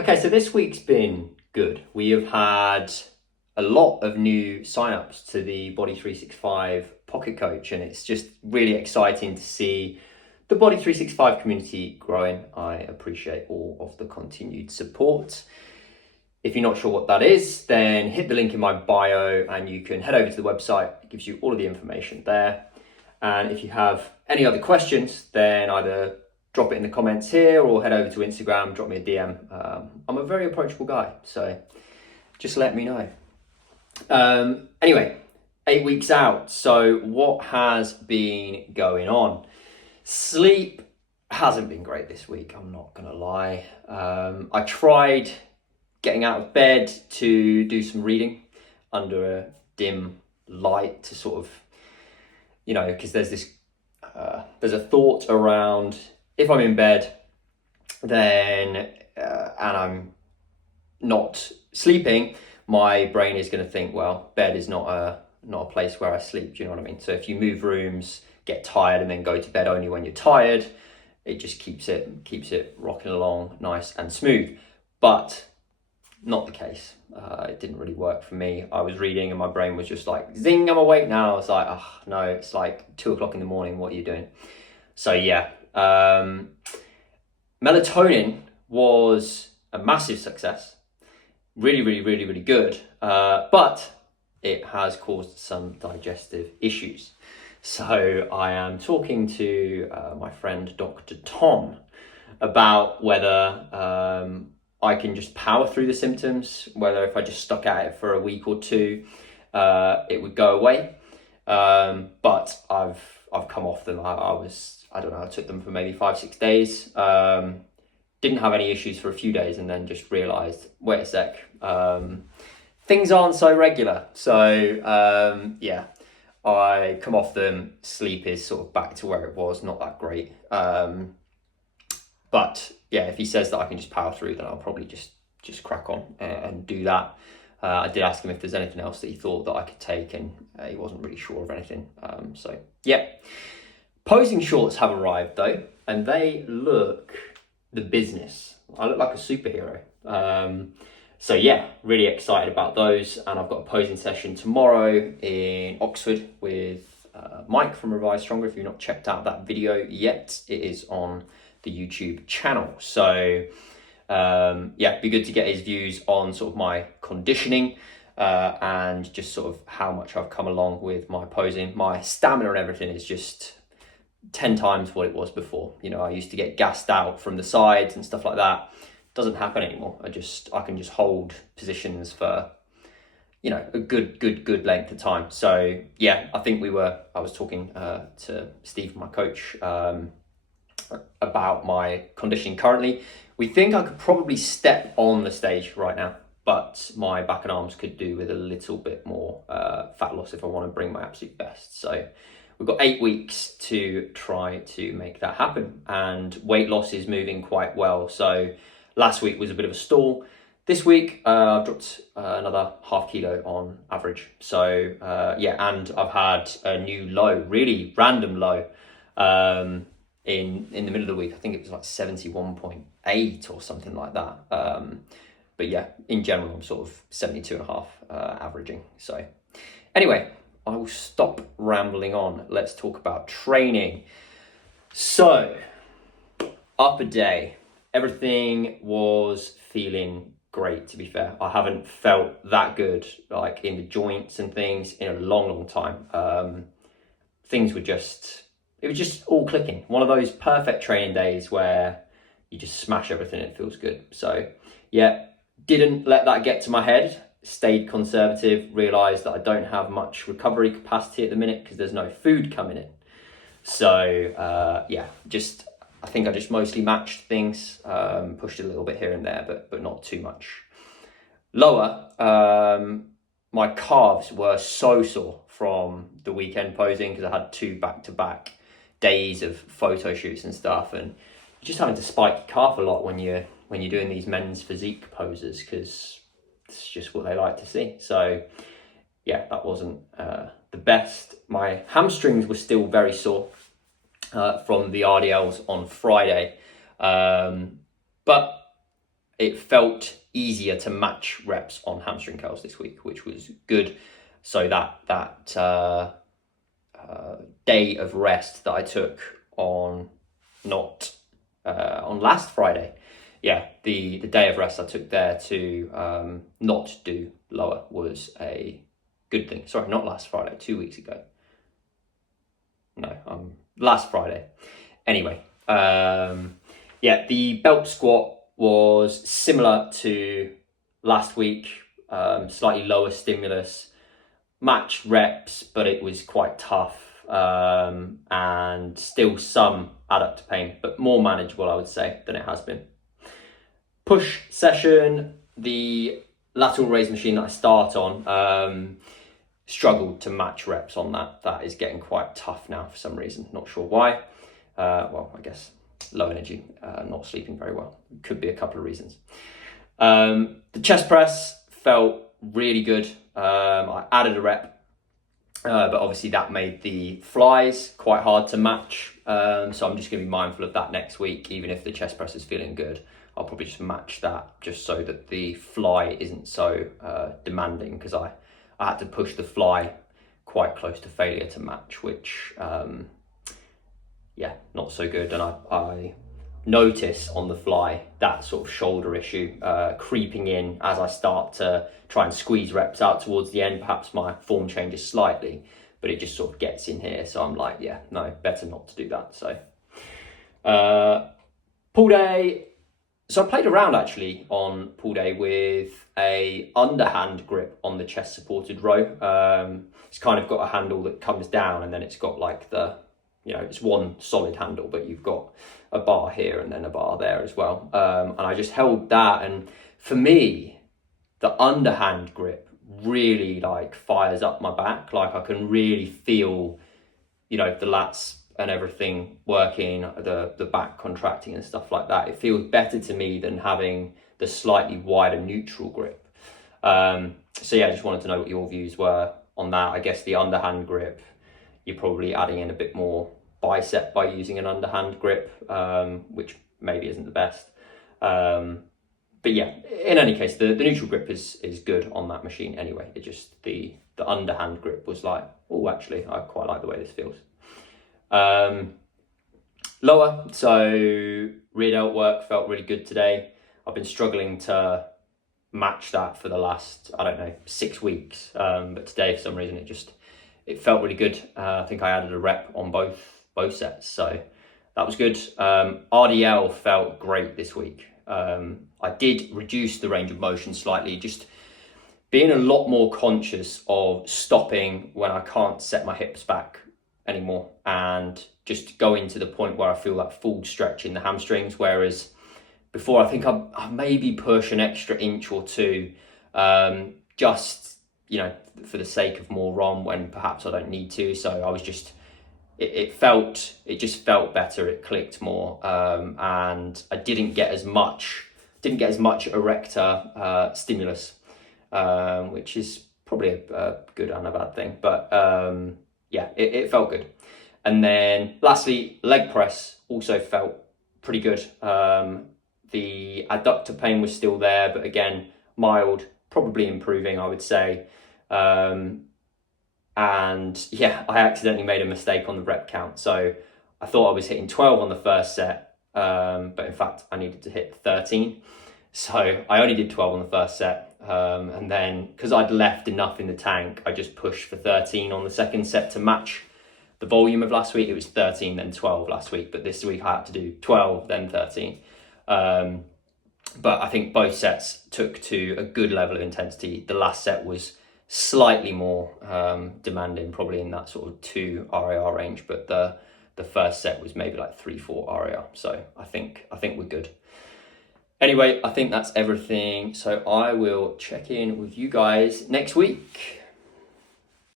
Okay, so this week's been good. We have had a lot of new signups to the Body 365 Pocket Coach, and it's just really exciting to see the Body 365 community growing. I appreciate all of the continued support. If you're not sure what that is, then hit the link in my bio and you can head over to the website. It gives you all of the information there. And if you have any other questions, then either drop it in the comments here or head over to Instagram, drop me a DM. I'm a very approachable guy, so just let me know. Anyway, 8 weeks out. So what has been going on? Sleep hasn't been great this week, I'm not gonna lie. I tried getting out of bed to do some reading under a dim light to sort of, because there's a thought around if I'm in bed, then and I'm not sleeping, my brain is going to think, well, bed is not a place where I sleep. Do you know what I mean? So if you move rooms, get tired, and then go to bed only when you're tired, it just keeps it rocking along nice and smooth. But not the case. It didn't really work for me. I was reading and my brain was just like, zing, I'm awake now. I was like, oh no, it's like 2 o'clock in the morning. What are you doing? So yeah, melatonin was a massive success. Really, really, really, really good. But it has caused some digestive issues. So I am talking to my friend, Dr. Tom, about whether I can just power through the symptoms, whether if I just stuck at it for a week or two, it would go away. But I've come off them. I don't know, I took them for maybe 5-6 days. Didn't have any issues for a few days and then just realised, wait a sec, things aren't so regular. So yeah, I come off them. Sleep is sort of back to where it was, not that great. But yeah, if he says that I can just power through, then I'll probably just crack on and do that. I did ask him if there's anything else that he thought that I could take, and he wasn't really sure of anything. So yeah. Posing shorts have arrived though, and they look the business. I look like a superhero. So yeah, really excited about those. And I've got a posing session tomorrow in Oxford with Mike from Revive Stronger. If you've not checked out that video yet, it is on the YouTube channel. So yeah, it'd be good to get his views on sort of my conditioning and just sort of how much I've come along with my posing. My stamina and everything is just 10 times what it was before. I used to get gassed out from the sides and stuff like that. Doesn't happen anymore. I can just hold positions for a good length of time. So yeah, I think I was talking to Steve, my coach, about my conditioning currently. We think I could probably step on the stage right now, but my back and arms could do with a little bit more fat loss if I want to bring my absolute best. So we've got 8 weeks to try to make that happen, and weight loss is moving quite well. So last week was a bit of a stall. This week I've dropped another half kilo on average. So yeah, and I've had a new low, really random low in the middle of the week. I think it was like 71.8 or something like that. But yeah, in general, I'm sort of 72.5 averaging. So anyway, I will stop rambling on. Let's talk about training. So, upper day, everything was feeling great, to be fair. I haven't felt that good, like in the joints and things, in a long time. Things were it was just all clicking. One of those perfect training days where you just smash everything and it feels good. So yeah, didn't let that get to my head. Stayed conservative, realised that I don't have much recovery capacity at the minute because there's no food coming in. So yeah, I think I just mostly matched things, pushed a little bit here and there, but not too much. Lower, my calves were so sore from the weekend posing because I had 2 back-to-back days of photo shoots and stuff, and just having to spike your calf a lot when you're doing these men's physique poses because it's just what they like to see. So yeah, that wasn't the best. My hamstrings were still very sore from the RDLs on Friday, but it felt easier to match reps on hamstring curls this week, which was good. So that day of rest that I took on on last Friday, the day of rest I took there to not do lower was a good thing. Sorry, not last Friday, 2 weeks ago. No, last Friday. Anyway, the belt squat was similar to last week, slightly lower stimulus, matched reps, but it was quite tough, and still some adductor pain, but more manageable, I would say, than it has been. Push session, the lateral raise machine that I start on, struggled to match reps on that. That is getting quite tough now for some reason, not sure why. Well, I guess low energy, not sleeping very well. Could be a couple of reasons. The chest press felt really good. I added a rep, but obviously that made the flies quite hard to match. So I'm just going to be mindful of that next week. Even if the chest press is feeling good, I'll probably just match that just so that the fly isn't so demanding, because I had to push the fly quite close to failure to match, which not so good. And I notice on the fly that sort of shoulder issue creeping in as I start to try and squeeze reps out towards the end. Perhaps my form changes slightly, but it just sort of gets in here. So I'm like, no, better not to do that. So pull day. So I played around actually on pull day with a underhand grip on the chest supported row. It's kind of got a handle that comes down, and then it's got like it's one solid handle, but you've got a bar here and then a bar there as well. And I just held that, and for me, the underhand grip really fires up my back. Like I can really feel, the lats and everything working, the back contracting and stuff like that. It feels better to me than having the slightly wider neutral grip. I just wanted to know what your views were on that. I guess the underhand grip, you're probably adding in a bit more bicep by using an underhand grip, which maybe isn't the best. But in any case, the neutral grip is good on that machine anyway. It just, the underhand grip was like, oh, actually, I quite like the way this feels. Lower, so rear delt work felt really good today. I've been struggling to match that for the last, 6 weeks. But today, for some reason, it felt really good. I think I added a rep on both sets, so that was good. RDL felt great this week. I did reduce the range of motion slightly, just being a lot more conscious of stopping when I can't set my hips back anymore, and just going to the point where I feel that full stretch in the hamstrings. Whereas before, I think I maybe push an extra inch or two, just for the sake of more ROM when perhaps I don't need to. So I was just, it just felt better. It clicked more, and I didn't get as much erector stimulus, which is probably a good and a bad thing. But it felt good. And then lastly, leg press also felt pretty good. The adductor pain was still there, but again, mild, probably improving, I would say. And I accidentally made a mistake on the rep count. So I thought I was hitting 12 on the first set, but in fact I needed to hit 13. So I only did 12 on the first set. And then because I'd left enough in the tank, I just pushed for 13 on the second set to match the volume of last week. It was 13, then 12 last week, but this week I had to do 12, then 13. But I think both sets took to a good level of intensity. The last set was slightly more demanding, probably in that sort of 2 RAR range, but the first set was maybe like 3-4 RAR. So I think we're good. Anyway, I think that's everything. So I will check in with you guys next week.